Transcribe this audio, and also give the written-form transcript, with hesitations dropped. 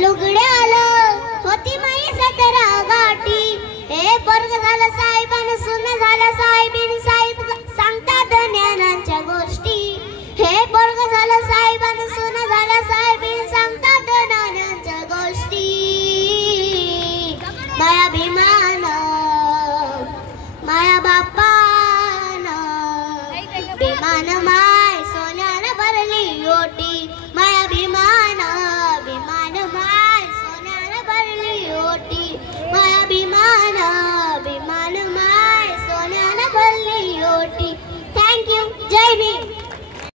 लुगड्याला होती माई 17 गाठी. हे पोरग झालं साहेबान सुन झालं साहेबीन. साहेब सांगतात ज्ञानाच्या गोष्टी. हे पोरग झालं साहेबान सुन झालं साहेबीन. सांगतात ज्ञानाच्या गोष्टी. माया भीमान माया बाप